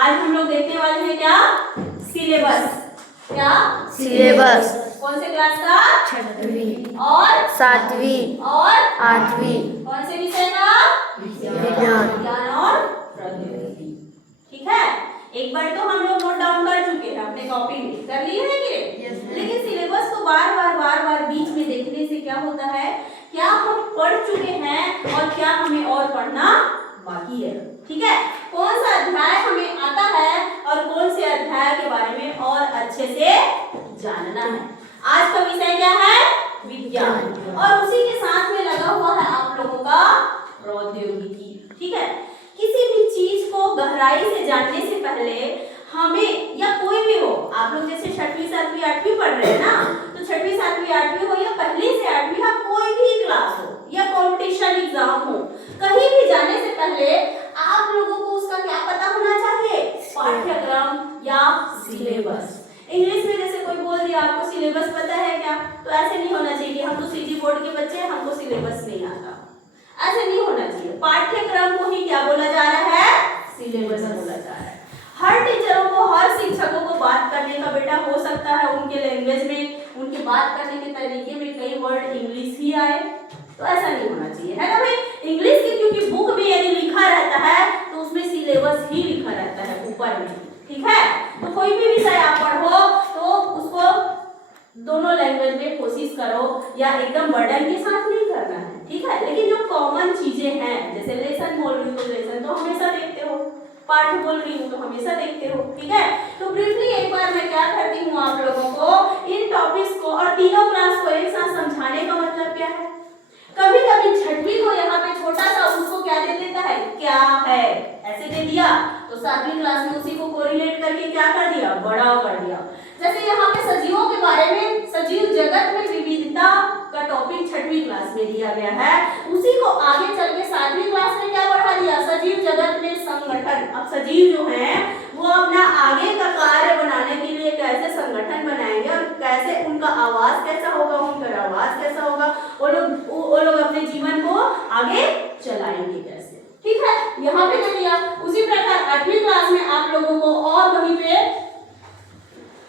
आज हम लोग देखने वाले हैं क्या, सिलेबस। क्या सिलेबस कौन से क्लास का, 6वीं और 7वीं और 8वीं कौन से विषय का, विज्ञान। विज्ञान और प्रौद्योगिकी। ठीक है, एक बार तो हम लोग नोट डाउन कर चुके हैं अपने कॉपी में, कर लिए हैं कि लेकिन सिलेबस को बार बार बीच में देखने से क्या होता है, क्या हम पढ़ चुके हैं और क्या हमें और पढ़ना बाकी है। ठीक है, कौन सा अध्याय हमें आता है और कौन से अध्याय के बारे में और अच्छे से जानना है। आज का विषय क्या है, विज्ञान, और उसी के साथ में लगा हुआ है आप लोगों का प्रौद्योगिकी। ठीक है, किसी भी चीज को गहराई से जानने से पहले हमें, या कोई भी हो, आप लोग जैसे 6वीं 7वीं 8वीं पढ़ रहे हैं ना, तो 6वीं 7वीं 8वीं हो या पहली से 8वीं, या कोई भी क्लास हो या कंपटीशन एग्जाम हो, कहीं भी जाने से पहले आप लोगों को उसका क्या पता होना चाहिए, पाठ्यक्रम या सिलेबस। इंग्लिश में जैसे कोई बोल दिया आपको सिलेबस पता है क्या, तो ऐसे नहीं होना चाहिए कि हम तो सीजी बोर्ड के बच्चे हैं हमको सिलेबस नहीं आता, ऐसे नहीं होना चाहिए। पाठ्यक्रम को ही क्या बोला जा रहा है, सिलेबस बोला जा रहा है। हर टीचरों को, हर शिक्षकों को बात करने का बेटा हो सकता है उनके लैंग्वेज में, उनके बात करने के तरीके में कई वर्ड इंग्लिश ही आए, तो ऐसा नहीं होना चाहिए, है ना भाई। इंग्लिश की क्योंकि बुक में यदि लिखा रहता है तो उसमें सिलेबस ही लिखा रहता है ऊपर में। ठीक है, तो कोई भी विषय आप पढ़ो तो उसको दोनों लैंग्वेज में कोशिश करो, या एकदम बर्डन के साथ नहीं करना है। ठीक है, लेकिन जो कॉमन चीजें हैं, जैसे लेसन बोल रही हो तो लेसन तो हमेशा देखते हो, पाठ बोल रही हूँ तो हमेशा देखते हो। ठीक है, तो ब्रीफली एक बार मैं क्या करती हूँ आप लोगों को इन टॉपिक्स को और तीनों क्लास को एक साथ समझाने का मतलब क्या है। कभी कभी 6वीं को यहाँ पे छोटा सा उसको क्या दे देता है, क्या है, ऐसे दे दिया, तो 7वीं क्लास में उसी को कोरिलेट करके क्या कर दिया, बड़ा कर दिया। जैसे यहाँ पे सजीवों के बारे में, सजीव जगत में विविधता का टॉपिक 6वीं क्लास में दिया गया है, उसी को आगे चल के 7वीं क्लास में क्या बढ़ा दिया, सजीव जगत में संगठन। अब सजीव जो है वो अपना आगे का कार्य बनाने के लिए कैसे संगठन बनाएंगे और कैसे उनका आवाज कैसा होगा, उनका आवाज कैसा होगा, वो लोग अपने जीवन को आगे चलाएंगे कैसे। ठीक है, यहाँ पे दे दिया। उसी प्रकार 8वीं क्लास में आप लोगों को और वहीं पे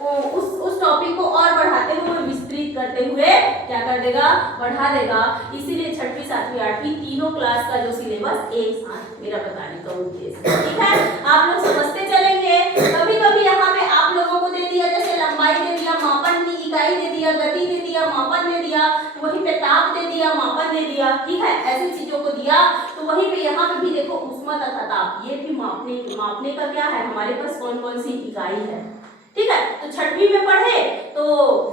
उस टॉपिक को और बढ़ाते हुए, विस्तृत करते हुए क्या कर देगा, बढ़ा देगा। इसीलिए 6वीं 7वीं 8वीं तीनों क्लास का जो सिलेबस एक साथ मेरा बताने का उद्देश्य है। ठीक है, आप लोग समझते चलेंगे। कभी कभी यहाँ पे आप लोगों को दे दिया, जैसे लंबाई दे दिया, मापन की इकाई दे दिया, गति दे दिया, मापन दे दिया, वहीं पे ताप दे दिया, मापन दे दिया। ठीक है, ऐसी चीजों को दिया, तो वहीं पे यहाँ पे भी देखो ऊष्मा तथा ताप, ये भी मापने का क्या है, हमारे पास कौन कौन सी इकाई है। ठीक है, तो 6वीं में पढ़े तो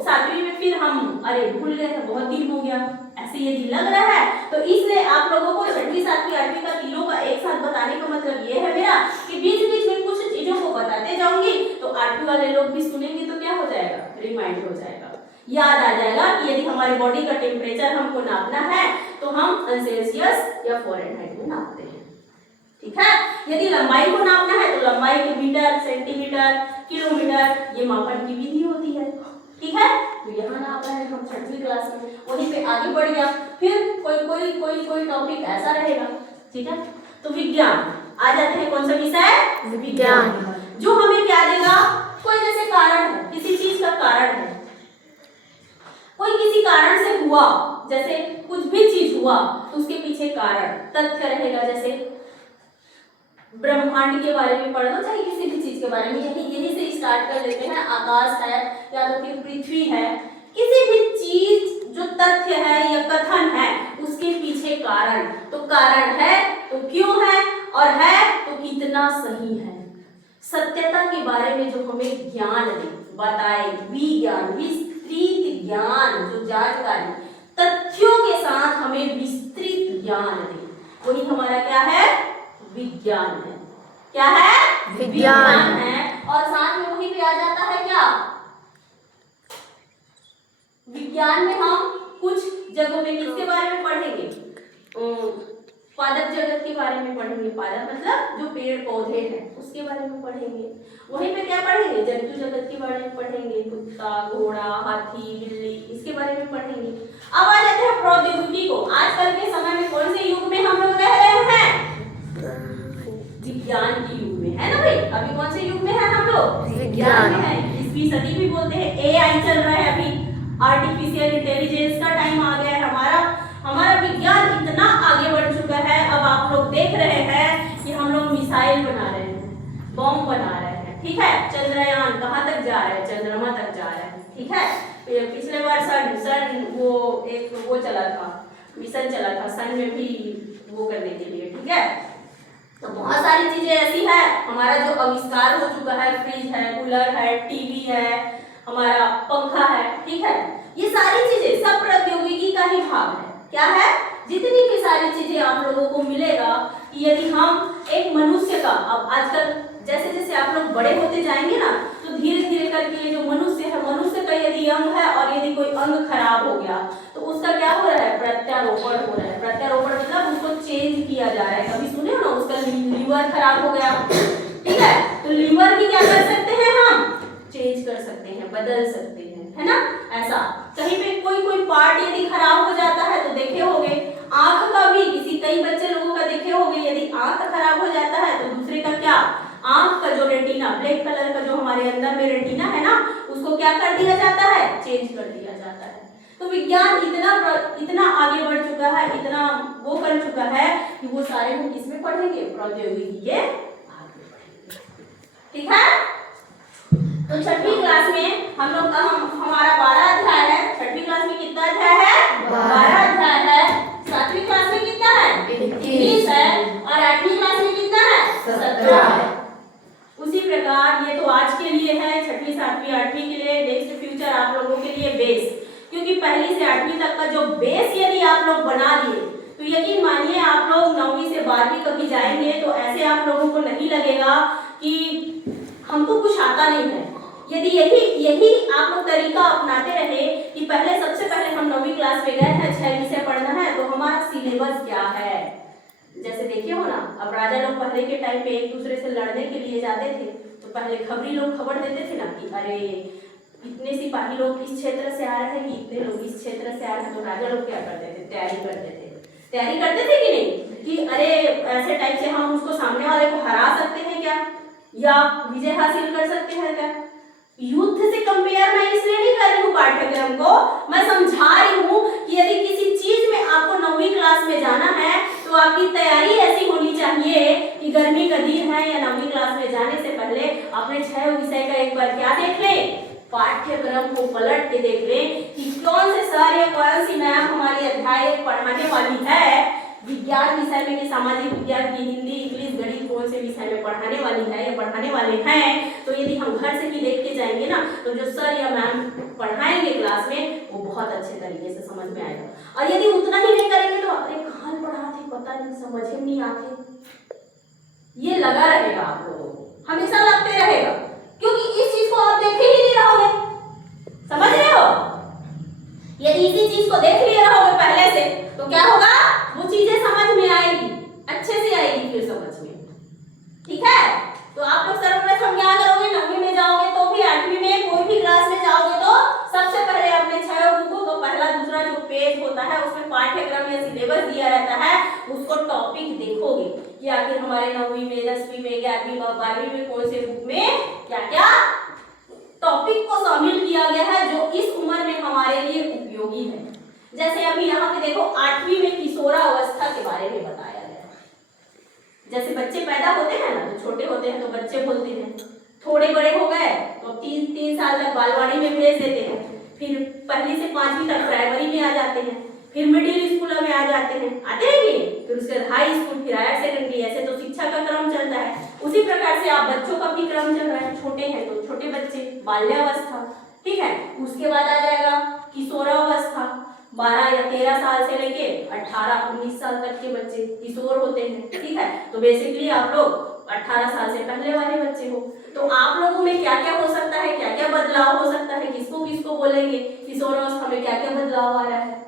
7वीं में फिर हम अरे भूल गए थे, बहुत दिन हो गया, ऐसे यदि लग रहा है तो इसलिए आप लोगों को 6वीं 7वीं 8वीं का तीनों का एक साथ बताने का मतलब ये है मेरा कि बीच बीच में कुछ चीजों को बताते जाऊंगी, तो 8वीं वाले लोग भी सुनेंगे तो क्या हो जाएगा, रिमाइंड हो जाएगा, याद आ जाएगा कि यदि हमारे बॉडी का टेम्परेचर हमको नापना है तो हम सेल्सियस या फ़ारेनहाइट में नापते हैं। ठीक है, यदि लंबाई को नापना है तो लंबाई के मीटर, सेंटीमीटर, किलोमीटर, ये मापन की विधि होती है। ठीक है, तो यहाँ नाप रहे हैं हम 6वीं क्लास में, वहीं पे आगे बढ़ गया, फिर कोई टॉपिक ऐसा रहेगा। ठीक है, तो विज्ञान आ जाते हैं, कौन सा विषय, विज्ञान, जो हमें क्या देगा, कोई जैसे कारण है, किसी चीज का कारण है, कोई किसी कारण से हुआ, जैसे कुछ भी चीज हुआ तो उसके पीछे कारण तथ्य रहेगा। जैसे ब्रह्मांड के बारे में पढ़ लो, चाहे किसी भी चीज के बारे में, यही से स्टार्ट कर लेते हैं। आकाश है या तो फिर पृथ्वी है, किसी भी चीज जो तथ्य है या कथन है उसके पीछे कारण, तो कारण है तो क्यों है, और है तो कितना सही है। सत्यता के बारे में जो हमें ज्ञान बताए, विज्ञान, विस्तृत ज्ञान, जो जानकारी तथ्यों के साथ हमें विस्तृत ज्ञान दे, वही हमारा क्या है, विज्ञान है। क्या है, विज्ञान है। और साथ में वहीं पे आ जाता है क्या, विज्ञान में हम कुछ जगहों में किसके बारे में पढ़ेंगे, पादप जगत के बारे में पढ़ेंगे। पादप मतलब जो पेड़ पौधे हैं उसके बारे में पढ़ेंगे। वहीं पे क्या पढ़ेंगे, जंतु जगत के बारे में पढ़ेंगे, कुत्ता, घोड़ा, हाथी, बिल्ली, इसके बारे में पढ़ेंगे। अब आ जाते हैं प्रौद्योगिकी को। आजकल के समय में कौन से युग में हम लोग रह रहे हैं, विज्ञान के युग में, है ना भाई? अभी कौन से युग में है हम लोग? विज्ञान में है। 20वीं सदी भी बोलते हैं। एआई चल रहा है अभी, आर्टिफिशियल इंटेलिजेंस का टाइम आ गया है। हमारा विज्ञान इतना आगे बढ़ चुका है, अब आप लोग देख रहे हैं कि हम लोग मिसाइल बना रहे हैं, बॉम्ब बना रहे हैं, ठीक है? चंद्रयान कहाँ तक जा रहा है? चंद्रमा तक जा रहा है, ठीक है? पिछले बार सन वो एक वो चला था, मिशन चला था सन में भी वो करने के लिए, ठीक है? तो बहुत सारी चीजें ऐसी है। हमारा जो आविष्कार हो चुका है, फ्रिज है, कूलर है, टीवी है, हमारा पंखा है, ठीक है? ये सारी चीजें सब प्रौद्योगिकी का ही भाग है। क्या है? जितनी भी सारी चीजें आप लोगों को मिलेगा कि यदि हम एक मनुष्य का, अब आजकल जैसे जैसे आप लोग बड़े होते जाएंगे ना, तो धीरे धीरे करके जो मनुष्य है, मनुष्य का यदि अंग है और यदि कोई अंग खराब हो गया तो उसका क्या हो रहा है? प्रत्यारोपण हो रहा है। प्रत्यारोपण मतलब उसको चेंज किया जा रहा है। कभी सुने हो ना, उसका लीवर खराब हो गया, ठीक है? तो लीवर भी क्या कर सकते हैं हम? चेंज कर सकते हैं, बदल सकते हैं, है ना? ऐसा कहीं पे कोई पार्ट यदि खराब हो जाता है तो देखे होंगे, आंख का भी कई बच्चे लोगों का देखे होंगे, यदि आंख खराब हो जाता है तो दूसरे का क्या, आंख का जो रेटिना, ब्लैक कलर का जो हमारे अंदर में रेटिना है ना, उसको क्या कर दिया जाता है? चेंज कर दिया जाता है। तो विज्ञान इतना आगे बढ़ चुका है, इतना वो कर चुका है कि वो सारे हम किसमें पढ़ेंगे? प्रौद्योगिकी के आगे पढ़ेंगे, ठीक है? तो छठवीं क्लास में हम लोग का हमारा 12 अध्याय है। छठवीं क्लास में कितना अध्याय है? 12 अध्याय है। सातवीं क्लास में कितना है? 21 है। और 8वीं क्लास में कितना है? 17 है। उसी प्रकार ये तो आज के लिए है, 6वीं 7वीं 8वीं के लिए, नेक्स्ट फ्यूचर आप लोगों के लिए बेस, क्योंकि पहली से 8वीं तक का जो बेस यदि आप लोग बना लिए तो यकीन मानिए आप लोग 9वीं से 12वीं कभी जाएंगे तो ऐसे आप लोगों को नहीं लगेगा कि हमको कुछ आता नहीं है। यदि यही आप लोग तरीका अपनाते रहे कि पहले सबसे पहले हम 9वीं क्लास में गए हैं, 6 विषय पढ़ना है, तो हमारा सिलेबस क्या है? जैसे देखिए हो ना, अब राजा लोग पहले के टाइम पे एक दूसरे से लड़ने के लिए जाते थे तो पहले खबरी लोग खबर देते थे ना कि अरे इतने सिपाही लोग इस क्षेत्र से आ रहे हैं, कि इतने लोग इस क्षेत्र से आ रहे हैं। तो राजा लोग क्या करते थे? तैयारी करते थे कि नहीं, कि अरे ऐसे टाइप से हम उसको सामने वाले को हरा सकते हैं क्या, या विजय हासिल कर सकते हैं क्या? युद्ध से कंपेयर मैं इसलिए नहीं कर रही हूँ पाठ्यक्रम को, मैं समझा रही हूँ कि यदि किसी चीज में आपको 9वीं क्लास में जाना है तो आपकी तैयारी ऐसी होनी चाहिए कि गर्मी का दिन है या 9वीं क्लास में जाने से पहले अपने 6 विषय का एक बार क्या देख लें, पाठ्यक्रम को पलट के देख लें कि कौन से सर या कौन सी मैम हमारी अध्याय पढ़ाने वाली है, विज्ञान विषय में कि सामाजिक विज्ञान की हिंदी, इंग्लिश, गणित कौन से विषय में पढ़ाने वाली है या पढ़ाने वाले हैं। तो यदि हम घर से भी देख के जाएंगे ना तो जो सर या मैम पढ़ाएंगे क्लास में वो बहुत अच्छे तरीके से समझ में आएगा। और यदि उतना ही नहीं करेंगे तो अरे कहाँ पढ़ाते पता नहीं, समझ ही नहीं आते, ये लगा रहेगा आप लोगों को, हमेशा लगते रहेगा, क्योंकि इस चीज को आप देख ही नहीं रहोगे। समझ रहे हो? यदि इसी चीज को देख लिए रहोगे पहले से तो क्या होगा, वो चीजें समझ में आएगी, अच्छे से आएगी फिर समझ में, ठीक है? तो आप लोग सर्वप्रथम क्या करोगे, 9वीं में जाओगे तो भी 8वीं में कोई भी क्लास में जाओगे तो सबसे पहले अपने 6 बुकों को पहला दूसरा जो पेज होता है उसमें पाठ्यक्रम या सिलेबस दिया रहता है, उसको टॉपिक देखोगे कि आखिर हमारे 9वीं में, 10वीं में, 11वीं और 12वीं में कौन से बुक में क्या क्या टॉपिक को शामिल किया गया है जो इस उम्र में हमारे लिए उपयोगी है। जैसे अभी यहाँ पे देखो 8वीं में किशोरावस्था के बारे में बताया गया है। जैसे बच्चे पैदा होते हैं ना, तो छोटे होते हैं तो बच्चे बोलते हैं, थोड़े बड़े हो गए तो 3 साल तक बालवाड़ी में भेज देते हैं, फिर 1ली से 5वीं तक प्राइमरी में आ जाते हैं, फिर मिडिल स्कूल में आ जाते हैं, आते हैं कि फिर उसके बाद हाई स्कूल, फिर हायर सेकेंडरी, ऐसे तो शिक्षा का क्रम चलता है। उसी प्रकार से आप बच्चों का भी क्रम चल रहा है, छोटे हैं तो छोटे बच्चे, बाल्यावस्था, ठीक है? उसके बाद आ जाएगा किशोरावस्था, 12 या 13 साल से लेके 18-19 साल तक के बच्चे किशोर होते हैं, ठीक है? तो बेसिकली आप लोग 18 साल से पहले वाले बच्चे हो। तो आप लोगों में क्या क्या हो सकता है, क्या क्या बदलाव हो सकता है, किसको किसको बोलेंगे, किशोरावस्था में क्या क्या बदलाव आ रहा है,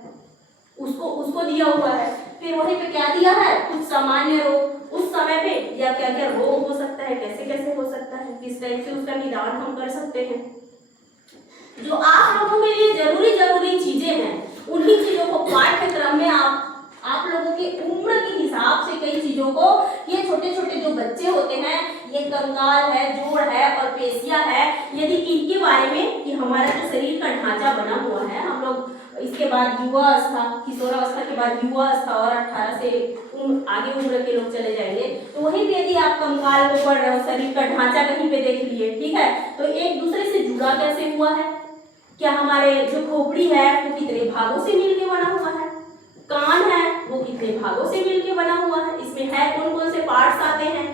उसको दिया हुआ है। फिर वहीं पे क्या दिया है, कुछ सामान्य रोग उस समय पे, या क्या क्या रोग हो सकता है, कैसे कैसे हो सकता है, किस टाइप से उसका निदान हम कर सकते हैं। जो आप लोगों के लिए जरूरी चीजें हैं उन्हीं चीजों को पाठ्यक्रम में आप लोगों की उम्र के हिसाब से कई चीजों को, ये छोटे छोटे जो बच्चे होते हैं, ये कंकाल है, जोड़ है और पेशियां है, यदि इनके बारे में कि हमारा जो शरीर का ढांचा बना हुआ है, हम लोग इसके बाद युवा अवस्था, किशोरावस्था के बाद युवा अवस्था और 18 से आगे उम्र के लोग चले जाएंगे, तो वहीं पे यदि आप कंकाल को पढ़ रहे हो, शरीर का ढांचा कहीं पे देख लिए, ठीक है, तो एक दूसरे से जुड़ा कैसे हुआ है, क्या हमारे जो खोपड़ी है वो कितने भागों से मिलके बना हुआ है, कान है वो कितने भागों से मिलके बना हुआ है, इसमें है कौन कौन से पार्ट्स आते हैं,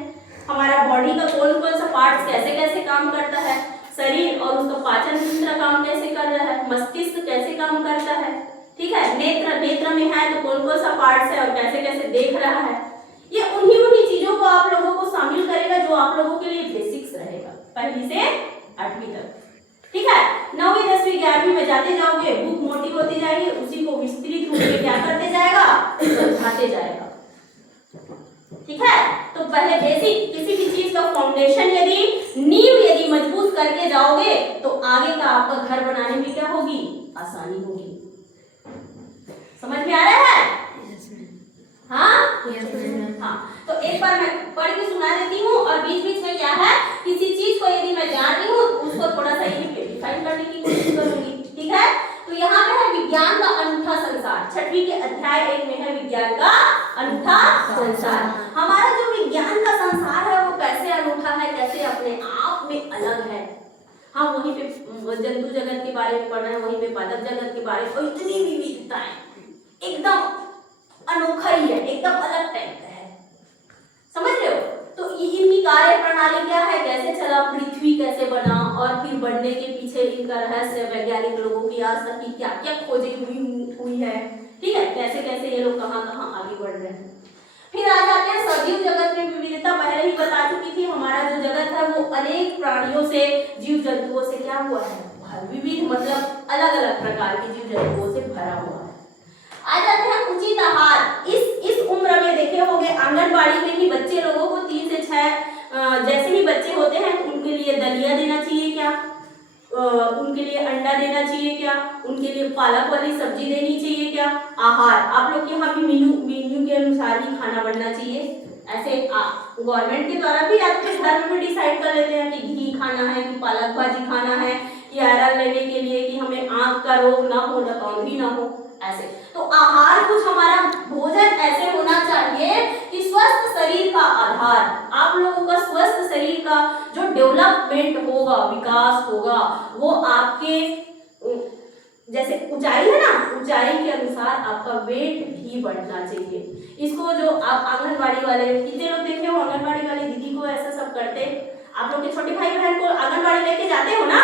हमारा बॉडी का कौन कौन सा पार्ट्स कैसे कैसे काम करता है, शरीर और उसका पाचन तंत्र काम कैसे कर रहा है, मस्तिष्क कैसे काम करता है, ठीक है, नेत्र में है तो कौन कौन सा पार्ट्स है और कैसे कैसे देख रहा है, ये उन्हीं चीजों को आप लोगों को शामिल करेगा जो आप लोगों के लिए बेसिक्स रहेगा पहली से 8वीं तक, ठीक है। 9वीं 10वीं 11वीं में जाते जाओगे, बुक मोटी होती जाएगी, उसी को विस्तृत रूप में क्या करते जाएगा, समझाते जाएगा, ठीक है। तो पहले बेसिक किसी भी चीज का फाउंडेशन नींव यदि मजबूत करके जाओगे तो आगे का आपका घर बनाने में क्या होगी, आसानी होगी। समझ में आ रहा है? हाँ हाँ, तो एक बार मैं पढ़ के सुना देती हूँ और बीच बीच में क्या है, किसी चीज को यदि मैं जान रही हूँ तो उसको थोड़ा सा डिफाइन करने की कोशिश करूंगी, ठीक है। तो यहाँ पे है विज्ञान का अनूठा संसार, 6वीं के अध्याय 1 में है विज्ञान का अनूठा संसार। हमारा जो विज्ञान का संसार है वो कैसे अनूठा है, कैसे अपने आप में अलग है। हम वहीं पे जंतु जगत के बारे में पढ़ रहे हैं, वहीं पे पादप जगत के बारे में, इतनी विविधता है, एकदम अनोखा ही है, एकदम अलग टाइप का है, समझ रहे हो। तो इनकी कार्य प्रणाली क्या है, कैसे चला, पृथ्वी कैसे बना और फिर बढ़ने के पीछे इनका रहस्य, वैज्ञानिक लोगों की आज तक की क्या क्या खोजें हुई है, ठीक है, कैसे कैसे ये लोग कहाँ कहाँ आगे बढ़ रहे हैं। फिर आ जाते हैं सजीव जगत में विविधता, पहले ही बता चुकी थी, हमारा जो जगत है वो अनेक प्राणियों से, जीव जंतुओं से क्या हुआ है, विविध मतलब अलग अलग प्रकार के जीव जंतुओं से भरा हुआ है। आ जाते हैं उचित आहार। इस उम्र में देखे होंगे आंगनबाड़ी में भी बच्चे लोगों को 3 से 6 जैसे भी बच्चे होते हैं तो उनके लिए दलिया देना चाहिए क्या, उनके लिए अंडा देना चाहिए क्या, उनके लिए पालक वाली सब्जी देनी चाहिए क्या। आहार आप लोग के यहाँ भी मेन्यू के अनुसार ही खाना बनना चाहिए, ऐसे गवर्नमेंट के द्वारा भी आपके घर में भी डिसाइड कर लेते हैं कि घी खाना है कि पालक भाजी खाना है कि आयरन लेने के लिए कि हमें आंख का रोग ना हो, नकौंधी ना हो, ऐसे। तो आहार कुछ हमारा भोजन ऐसे होना चाहिए कि स्वस्थ शरीर का आधार, आप लोगों का स्वस्थ शरीर का जो डेवलपमेंट होगा, विकास होगा, वो आपके जैसे ऊंचाई है ना, ऊंचाई के अनुसार आपका वेट भी बढ़ना चाहिए। इसको जो आप आंगनबाड़ी वाले कितने लोग देखे हो, आंगनबाड़ी वाली दीदी को ऐसा सब करते, आप लोग के छोटे भाई बहन को आंगनबाड़ी लेके जाते हो ना,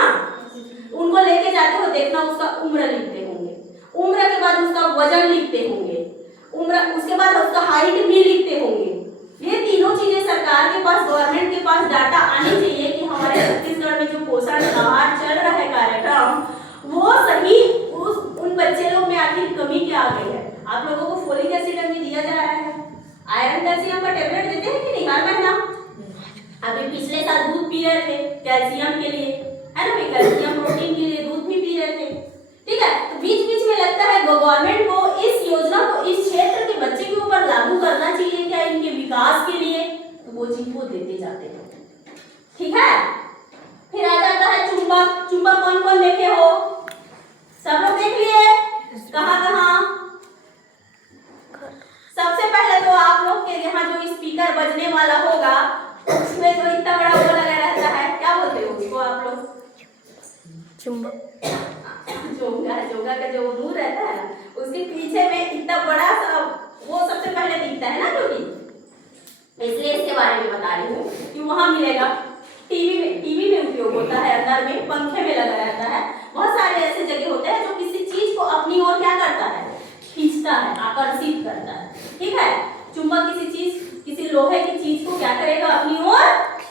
उनको लेके जाते हो, देखना उसका उम्र लिखते होंगे, उम्र के बाद उसका वजन लिखते होंगे, उम्र उसके बाद उसका हाइट भी लिखते होंगे। ये तीनों चीजें सरकार के पास, गवर्नमेंट के पास डाटा आनी चाहिए कि हमारे छत्तीसगढ़ में जो पोषण आहार चल रहा है कार्यक्रम, वो सही उन बच्चे लोग में आखिर कमी क्या आ गई है। आप लोगों को फोलिक एसिड अभी दिया जा रहा है, आयरन कैल्शियम का टेबलेट देते हैं कि नहीं हर महीना। अभी पिछले साल दूध पी रहे थे कैल्शियम के लिए, है ना, कैल्शियम प्रोटीन के लिए दूध भी पी रहे थे, ठीक है। तो बीच बीच में लगता है गवर्नमेंट को इस योजना को इस क्षेत्र के बच्चे के ऊपर लागू करना चाहिए क्या, इनके विकास के लिए, तो वो चीज वो देते जाते हैं, ठीक है। फिर आ जाता है चुंबक। चुंबक कौन कौन देखे हो, सब लोग देख लिए, कहाँ कहाँ। सबसे पहले तो आप लोग के यहाँ जो स्पीकर बजने वाला होगा उसमें जो इतना बड़ा वो लगा रहता है, क्या बोलते हो उसको आप लोग, जोगा का जो मुंह रहता है ना, उसके पीछे में इतना बड़ा सा वो सबसे पहले दिखता है ना, क्योंकि इसलिए इसके बारे में बता रही हूँ कि वहां मिलेगा। टीवी में उपयोग होता है, अंदर में पंखे में लगा रहता है। बहुत सारे ऐसे जगह होते हैं जो किसी चीज को अपनी ओर क्या करता है, खींचता है, आकर्षित करता है, ठीक है। चुंबक किसी लोहे की चीज को क्या करेगा, अपनी ओर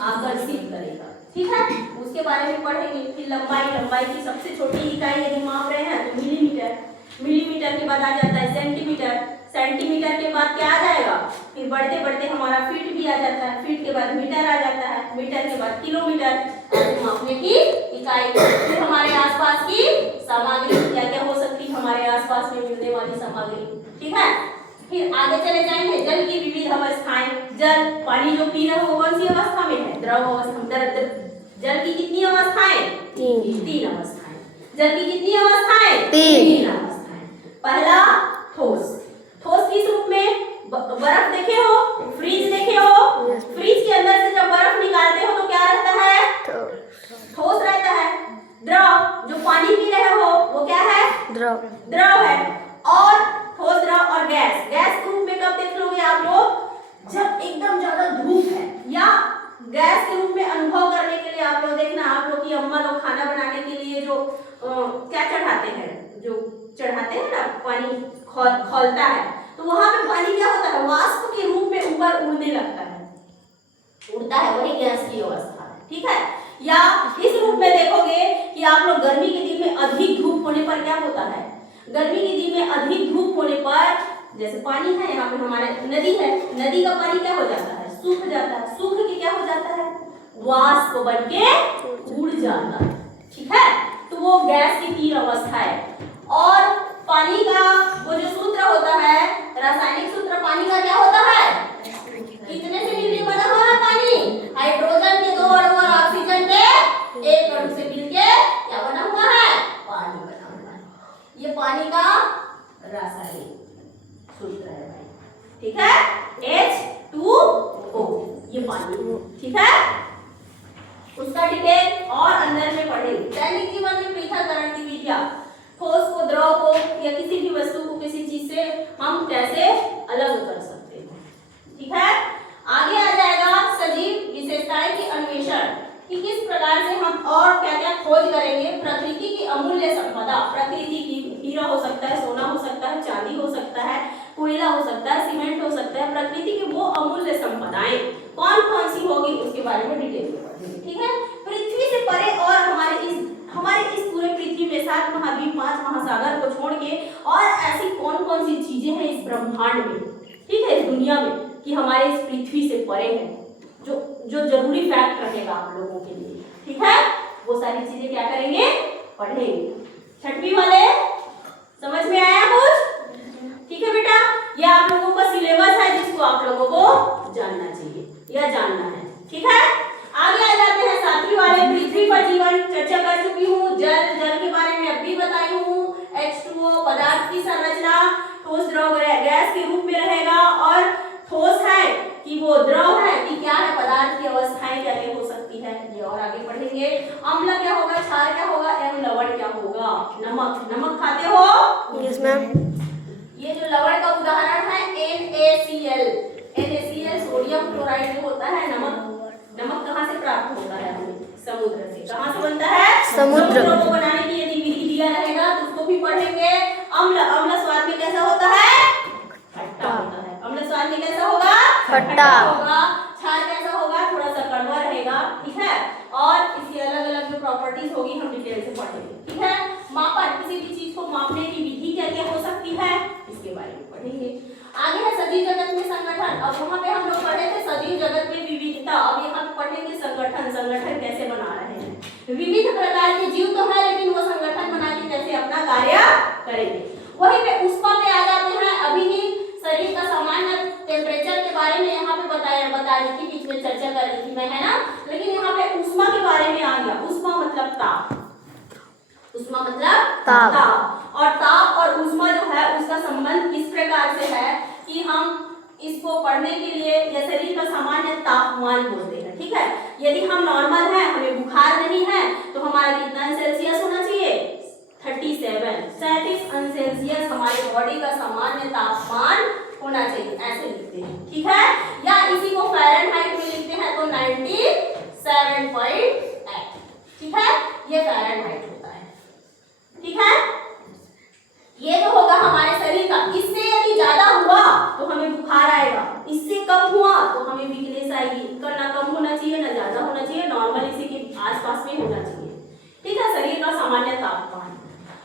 आकर्षित करेगा, ठीक है। उसके बारे में पढ़ेंगे। फिर लंबाई की सबसे छोटी इकाई यदि माप रहे हैं तो मिलीमीटर, मिलीमीटर के बाद आ जाता है सेंटीमीटर, सेंटीमीटर के बाद क्या आ जाएगा, फिर बढ़ते बढ़ते हमारा फीट भी आ जाता है, फीट के बाद मीटर आ जाता है, मीटर के बाद किलोमीटर, ऐसे मापने की इकाई। फिर हमारे आसपास की सामग्री क्या क्या हो सकती है, हमारे आसपास में मिलने वाली सामग्री, ठीक है। फिर आगे चले जाएंगे, जल की विविध अवस्थाएं। जल, पानी जो पी रहे हो कौन सी अवस्था में है? द्रव अवस्था। जल की कितनी अवस्थाएं? तीन अवस्थाएं। जल की कितनी अवस्थाएं? तीन अवस्थाएं। पहला ठोस। ठोस किस रूप में? बर्फ देखे हो, फ्रीज देखे हो, फ्रीज के अंदर से जब बर्फ निकालते हो तो क्या रहता है? ठोस रहता है। द्रव, जो पानी पी रहे हो वो क्या है? द्रव है। और ठोस, द्रव और गैस। गैस के रूप में कब देख लोगे आप लोग? जब एकदम ज्यादा धूप है, या गैस के रूप में अनुभव करने के लिए आप लोग देखना, आप लोग की अम्मा लोग खाना बनाने के लिए जो क्या चढ़ाते हैं, जो चढ़ाते हैं ना, पानी खौलता है, तो वहां पे पानी क्या होता है? वाष्प के रूप में ऊपर उड़ने लगता है, उड़ता है, वही गैस की अवस्था है। ठीक है। या इस रूप में देखोगे कि आप लोग गर्मी के दिन में अधिक धूप होने पर क्या होता है? गर्मी के दिन में अधिक धूप होने पर, जैसे पानी है, यहाँ पे हमारे नदी है, नदी का पानी क्या हो जाता है? सूख जाता है। सूख के क्या हो जाता है? वाष्प बन के उड़ जाता है। ठीक है। तो वो गैस की तीन अवस्था है। और पानी का वो जो सूत्र होता है, रासायनिक सूत्र पानी का क्या होता है? कितने से मिलकर बना हुआ है पानी? हाइड्रोजन के 2 अणु और ऑक्सीजन के 1 अणु से मिलकर क्या बना हुआ है? पानी बना हुआ है। ये पानी का रासायनिक सूत्र है भाई। ठीक है। H2O, ये पानी। ठीक है। उसका डिटेल और अंदर में पढ़ेंगे। दैनिक जीवन में पृथक्करण की विधियां, ठोस को, द्रव को या किसी भी वस्तु को किसी चीज से हम कैसे अलग कर सकते हैं। ठीक है। आगे आ जाएगा सजीव विशेषताएं की अन्वेषण, कि किस प्रकार से हम और क्या क्या खोज करेंगे। प्रकृति की अमूल्य संपदा, प्रकृति की, हीरा हो सकता है, सोना हो सकता है, चांदी हो सकता है, कोयला हो सकता है, सीमेंट हो सकता है, प्रकृति की वो अमूल्य संपदाएं कौन कौन सी होगी उसके बारे में डिटेल में पढ़ेंगे। ठीक है। पृथ्वी से परे और हमारे इस पूरे पृथ्वी में 7 महाद्वीप, 5 महासागर को छोड़ के और ऐसी कौन कौन सी चीजें हैं इस ब्रह्मांड में, ठीक है, इस दुनिया में, कि हमारे इस पृथ्वी से परे है, जो जरूरी फैक्ट रहेगा आप लोगों के लिए। ठीक है। वो सारी चीजें क्या करेंगे? पढ़ेंगे। 6वीं वाले समझ में आया कुछ? ठीक है बेटा, ये आप लोगों का सिलेबस है जिसको आप लोगों को जानना चाहिए या जानना है। ठीक है। आगे आ जाते हैं 7वीं वाले, पृथ्वी पर जीवन चर्चा कर चुकी हूँ। जल के बारे में अब भी बताई हूँ। H2O पदार्थ की संरचना, ठोस, द्रव, गैस के रूप में रहेगा। और ठोस है कि वो द्रव है कि क्या है, पदार्थ की अवस्थाएं क्या क्या हो सकती है, ये और आगे पढ़ेंगे। अम्ल क्या होगा, क्षार क्या होगा, एवं लवण क्या होगा। नमक खाते हो? Yes ma'am. ये जो लवण का उदाहरण है NaCl, सोडियम क्लोराइड जो होता है, नमक कहाँ से प्राप्त होता है? हमें समुद्र से। कहाँ से बनता है? समुद्र को बनाने की यदि विधि दिया रहेगा तो उसको भी पढ़ेंगे। अम्ल स्वाद में कैसा होता है? खट्टा होता है। अम्ल स्वाद में कैसा होगा? खट्टा होगा। क्षार कैसा होगा? थोड़ा सा कड़वा रहेगा। ठीक है। और इसकी अलग अलग जो प्रॉपर्टीज होगी हम डिटेल से पढ़ेंगे। ठीक है। मापन, किसी भी चीज को मापने की विधि क्या क्या हो सकती है, इसके बारे में पढ़ेंगे। आगे है सजीव जगत में संगठन। अब वहाँ पे हम लोग पढ़े थे सजीव जगत में विविधता, अब यहाँ पे पढ़ेंगे संगठन कैसे बना रहे हैं। विविध प्रकार के जीव तो है, लेकिन वो संगठन बना के कैसे अपना कार्य करेंगे। वहीं पे ऊष्मा पे आ जाते हैं। अभी ही शरीर का सामान्य टेम्परेचर के बारे में यहाँ पे बता रही थी, बीच में चर्चा कर रही थी मैं, है ना। लेकिन यहाँ पे ऊष्मा के बारे में आ गया। ऊष्मा मतलब ताप, ऊष्मा मतलब ताप। और ताप और ऊष्मा जो है उसका संबंध किस प्रकार से है कि हम इसको पढ़ने के लिए या शरीर का सामान्य तापमान बोलते हैं। ठीक है। यदि हम नॉर्मल है, हमें बुखार नहीं है, तो हमारा कितना सेल्सियस होना चाहिए? 37 अंश सेल्सियस हमारे बॉडी का सामान्य तापमान होना चाहिए, ऐसे लिखते हैं। ठीक है। या इसी को फ़ारेनहाइट में लिखते हैं तो 97.8। ठीक है। ये फ़ारेनहाइट होता है। ठीक है। ये जो होगा हमारे शरीर का, इससे यदि ज्यादा हुआ तो हमें बुखार आएगा, इससे कम हुआ तो हमें वीकनेस आएगी। ना कम होना चाहिए ना ज्यादा होना चाहिए, नॉर्मल इसी के आसपास में होना चाहिए। ठीक है। शरीर का सामान्य तापमान।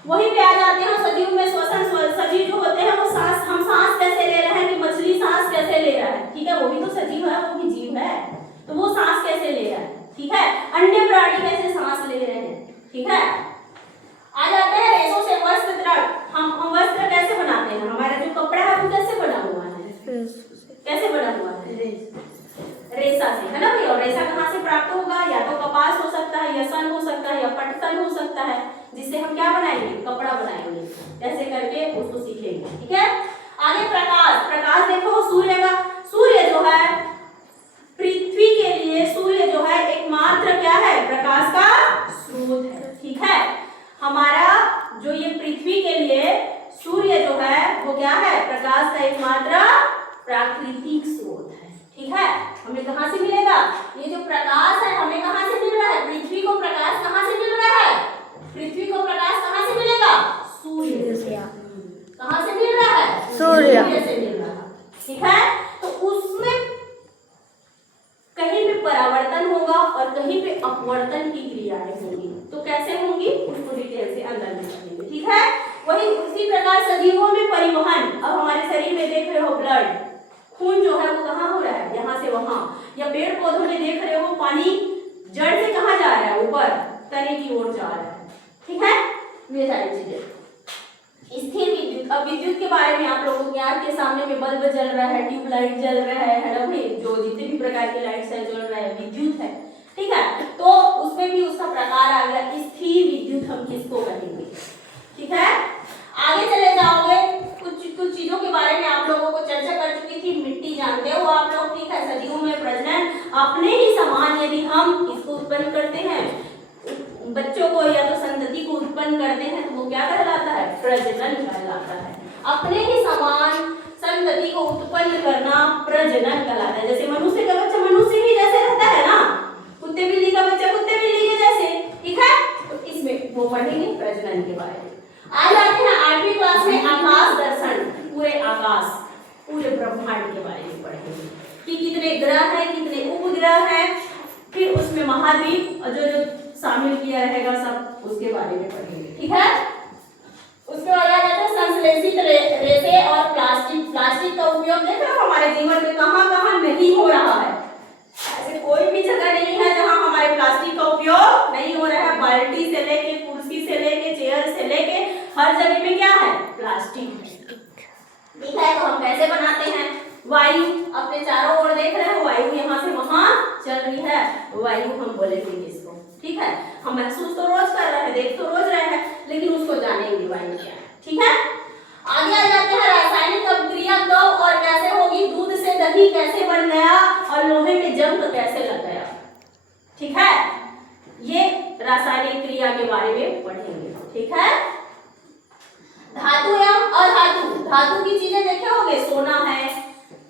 वहीं पे आ जाते हैं सजीव में श्वसन। सजीव जो होते हैं वो सांस, हम सांस कैसे ले रहे हैं, कि मछली सांस कैसे ले रहा है। ठीक है। वो भी तो सजीव है, वो भी जीव है, तो वो सांस कैसे ले रहा है। ठीक है। अन्य प्राणी कैसे सांस ले रहे हैं। ठीक है। आ जाते हैं रेशों से वस्त्र। हम वस्त्र कैसे बनाते हैं, हमारा जो कपड़ा है वो कैसे बना हुआ है, या पटसन हो सकता है, जिससे हम क्या बनाएंगे, कपड़ा बनाएंगे। ऐसे करके उसको सीखेंगे, ठीक है। आगे प्रकाश, प्रकाश देखो सूर्य का, सूर्य जो है पृथ्वी के लिए सूर्य जो है एकमात्र क्या है, प्रकाश का स्रोत है, ठीक है। हमारा जो ये पृथ्वी के लिए सूर्य जो है वो क्या है, प्रकाश का एकमात्र प्राकृतिक स्रोत है, ठीक है। हमें कहां से मिलेगा, ये जो प्रकाश है हमें कहां से मिल रहा है, पृथ्वी को प्रकाश कहां से मिल रहा है, पृथ्वी को प्रकाश कहां से मिलेगा, सूर्य से। कहां से मिल रहा है, सूर्य से मिल रहा है, ठीक है। तो उसमें कहीं पे परावर्तन होगा और कहीं पे अपवर्तन की क्रियाएं होंगी, तो कैसे होंगी उसको डिटेल से अंदर में पढ़ेंगे, ठीक है। वही उसी प्रकार सजीवों में परिवहन, अब हमारे शरीर में देख रहे हो ब्लड, खून जो है वो कहाँ हो रहा है, यहाँ से वहां, या पेड़ पौधों में देख रहे हो पानी जड़ से कहाँ जा रहा है, ऊपर तने की ओर जा रहा है, ठीक है। ये सारी चीजें। स्थिर विद्युत, अब विद्युत के बारे में आप लोगों के आंख के सामने में बल्ब जल रहा है, ट्यूबलाइट जल रहा है ना भाई, जो जितने भी प्रकार के लाइट्स है जल रहा है, विद्युत है, ठीक है। तो उसमें भी उसका प्रकार आ गया स्थिर विद्युत, हम किसको कहेंगे, ठीक है। आगे चले जाओगे, कुछ चीजों के बारे में आप लोगों को चर्चा कर चुकी थी। मिट्टी जानते हो आप लोग, ठीक है। सजीवों में प्रजनन, अपने ही समान यदि हम इसको उत्पन्न करते हैं, बच्चों को या तो संतति को उत्पन्न करते हैं, तो वो क्या कहलाता है, प्रजनन कहलाता है। अपने ही समान संतति को उत्पन्न करना प्रजनन कहलाता है। जैसे मनुष्य का बच्चा मनुष्य ही जैसे रहता है ना, कुत्ते बिल्ली का बच्चा कुत्ते बिल्ली के जैसे, ठीक है। तो इसमें वो पढ़ेंगे प्रजनन के बारे में। आज आते हैं 8वीं क्लास में आकाश दर्शन, पूरे आकाश, पूरे ब्रह्मांड के बारे में पढ़ेंगे कि कितने ग्रह हैं, कितने उपग्रह हैं, फिर उसमें महाद्वीप और जो शामिल किया रहेगा सब, उसके बारे में पढ़ेंगे, ठीक है। उसके बाद आ जाते हैं संश्लेषित रेशे और प्लास्टिक। प्लास्टिक का उपयोग देख रहे हो हमारे जीवन में कहां कहां नहीं हो रहा है, ऐसे कोई भी जगह नहीं है जहां हमारे प्लास्टिक का उपयोग नहीं हो रहा है। बाल्टी से लेके, कुर्सी से लेके, चेयर से लेके, हर जगह में क्या है, प्लास्टिक है, ठीक है। तो हम कैसे बनाते हैं, वायु अपने चारों ओर देख रहे हो, वायु यहाँ से वहां चल रही है, वायु हम बोलेंगे इसको, ठीक है। हम महसूस तो रोज कर रहे हैं, देख तो रोज रहे हैं, लेकिन उसको जानेंगे वायु क्या है, ठीक है। आगे आ जाते हैं रासायनिक अभिक्रिया कब और कैसे होगी, दूध से दही कैसे बन गया और लोहे में जंग कैसे लग गया, ठीक है। ये रासायनिक क्रिया के बारे में पढ़ेंगे, ठीक है। धातु एवं अधातु, धातु की चीजें देखे होंगे, सोना है,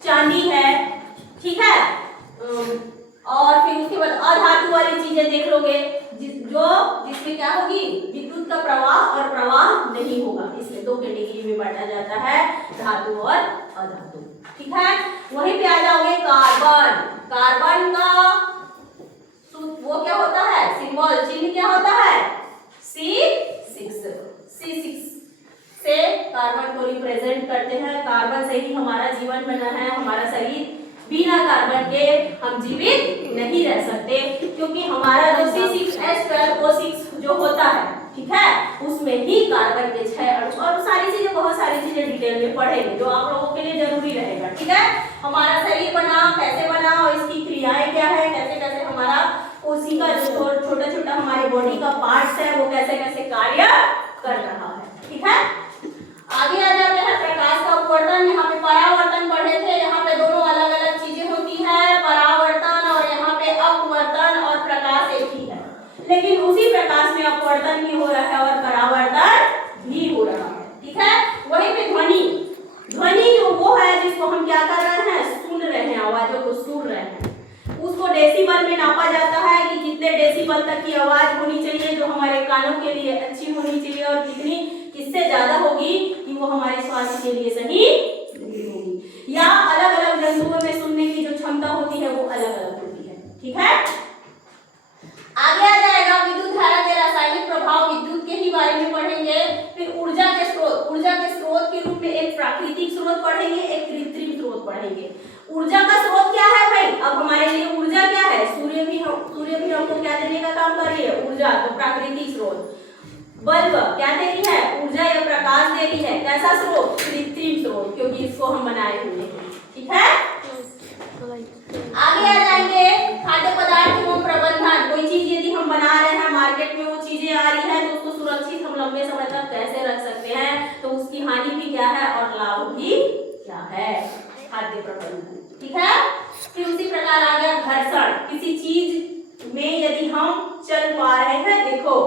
चांदी है, ठीक है। और फिर उसके बाद अधातु वाली चीजें देख लोगे, जिसमें क्या होगी, विद्युत का प्रवाह और प्रवाह नहीं होगा। इसमें दो कैटेगरी में बांटा जाता है, धातु और अधातु, ठीक है। वहीं पे आ जाओगे कार्बन, कार्बन का वो क्या होता है, सिंबल, चिन्ह क्या होता है, C6, C6 से कार्बन को रिप्रेजेंट करते हैं। कार्बन से ही हमारा जीवन बना है, हमारा शरीर बिना कार्बन के हम जीवित नहीं रह सकते, क्योंकि हमारा जो C6H12O6 जो होता है, ठीक है, उसमें ही कार्बन के 6 अणु और सारी चीजें, बहुत सारी चीजें डिटेल में पढ़ेंगे, जो आप लोगों के लिए जरूरी रहेगा, ठीक है। हमारा शरीर बना, कैसे बना और इसकी क्रियाएं क्या है, कैसे कैसे हमारा कोशिका जो छोटा छोटा हमारे बॉडी का पार्ट्स है वो कैसे कैसे कार्य कर रहा है, ठीक है। आगे आ जाते हैं प्रकाश का अपवर्तन। यहाँ पे परावर्तन पढ़े थे, यहाँ पे दोनों अलग अलग चीजें होती है, परावर्तन और यहाँ पे अपवर्तन, और प्रकाश एक ही है, लेकिन उसी प्रकाश में अपवर्तन भी हो रहा है और परावर्तन भी हो रहा है, ठीक है। वहीं पे ध्वनि, ध्वनि जो वो है जिसको हम क्या कर रहे हैं, सुन रहे हैं, आवाजों को सुन रहे हैं, उसको डेसिबल में नापा जाता है कि कितने डेसिबल तक की आवाज होनी चाहिए जो हमारे कानों के लिए अच्छी होनी चाहिए, और कितनी किससे ज्यादा होगी कि वो हमारे स्वास्थ्य के लिए सही नहीं होगी, या अलग अलग जंतुओं में सुनने की जो क्षमता होती है वो अलग अलग होती है, ठीक है। आगे आ जाएगा विद्युत धारा के रासायनिक प्रभाव, विद्युत के ही बारे में पढ़ेंगे। फिर ऊर्जा के स्रोत, ऊर्जा के स्रोत के रूप में एक प्राकृतिक स्रोत पढ़ेंगे, एक कृत्रिम स्रोत पढ़ेंगे। ऊर्जा का स्रोत क्या है भाई, अब हमारे लिए ऊर्जा क्या है, सूर्य भी हमको क्या देने का काम कर रही है, ऊर्जा, तो प्राकृतिक स्रोत। बल्ब क्या दे रही है, ऊर्जा या प्रकाश दे रही है, कैसा स्रोत, कृत्रिम स्रोत, क्योंकि इसको हम बनाए हुए हैं, ठीक है। आगे आ जाएंगे खाद्य पदार्थ एवं प्रबंधन। कोई चीज यदि हम बना रहे हैं मार्केट में, वो चीज लंबे समय तक कैसे रख सकते हैं, तो उसकी हानि भी क्या है और लाभ भी क्या है, खाद्य प्रबंधन। ठीक है। फिर उसी प्रकार आ गया घर्षण। किसी चीज में यदि हम चल पा रहे हैं, देखो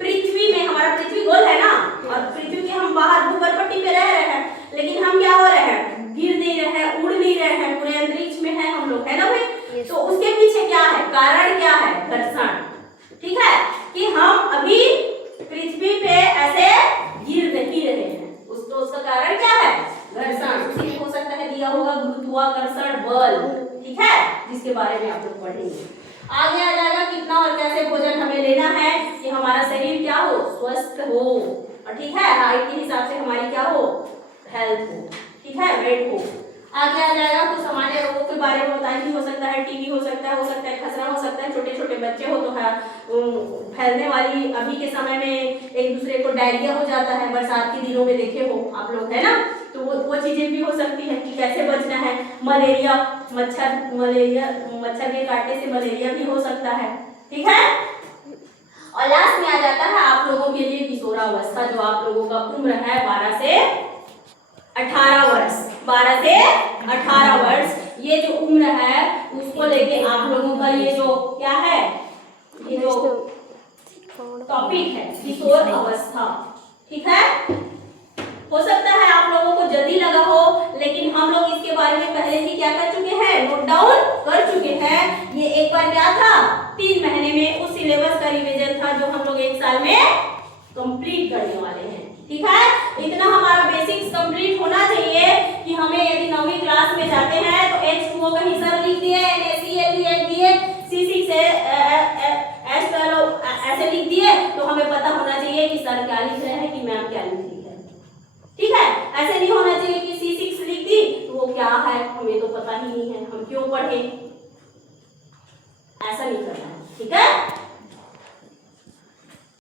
पृथ्वी में, हमारा पृथ्वी गोल है ना, और पृथ्वी के हम बाहर भूगर्भ पट्टी पे रह रहे हैं, लेकिन हम क्या हो रहे हैं, गिर नहीं रहे हैं, उड़ नहीं रहे हैं, पूरे अंतरिक्ष में है हम लोग, है ना भाई। तो उसके पीछे क्या है, कारण क्या है, घर्षण। ठीक है, कि हम अभी पृथ्वी पे ऐसे गिर नहीं रहे हैं, उसका कारण क्या है, घर्षण। उसी में हो सकता है दिया होगा गुरुत्वाकर्षण बल, ठीक है, जिसके बारे में आप लोग पढ़ेंगे। आगे आ जाएगा कितना और कैसे भोजन हमें लेना है कि हमारा शरीर क्या हो, स्वस्थ हो, और ठीक है, हाइट के हिसाब से हमारी क्या हो, हेल्थ हो, ठीक है, वेट हो। आगे आ जाएगा तो सामान्य रोगों के बारे में बताएंगे, हो सकता है टीबी हो सकता है खसरा हो सकता है, छोटे छोटे बच्चे हो तो है फैलने वाली, अभी के समय में एक दूसरे को डायरिया हो जाता है, बरसात के दिनों में देखे हो आप लोग, है ना, तो वो चीजें भी हो सकती है कि कैसे बचना है। मलेरिया, मच्छर के काटने से मलेरिया भी हो सकता है, ठीक है। और लास्ट में आ जाता है आप लोगों के लिए किशोरावस्था, जो आप लोगों का उम्र है 12 से 18 वर्ष, 12 से 18 वर्ष, ये जो उम्र है उसको लेके आप लोगों का ये जो क्या है, ये जो टॉपिक है किशोर अवस्था, ठीक है। हो सकता है आप लोगों को जल्दी लगा हो, लेकिन हम लोग इसके बारे में पहले ही क्या कर चुके हैं, नोट डाउन कर चुके हैं। ये एक बार क्या था, 3 महीने में उस सिलेबस का रिवीजन था जो हम लोग 1 साल में कंप्लीट करने वाले हैं, ठीक है। इतना हमारा बेसिक्स कंप्लीट होना चाहिए कि हमें यदि 9वीं क्लास में जाते हैं तो H2O कहीं सर लिख दिए, NaCl लिख दिए, C6 ऐसे लिख दिए, तो हमें पता होना चाहिए कि सर क्या लिख रहे हैं, कि मैम क्या लिख रही है, ठीक है। ऐसे नहीं होना चाहिए कि C6 लिख दी तो वो क्या है हमें तो पता ही नहीं है, हम क्यों पढ़े, ऐसा नहीं करना है, ठीक है।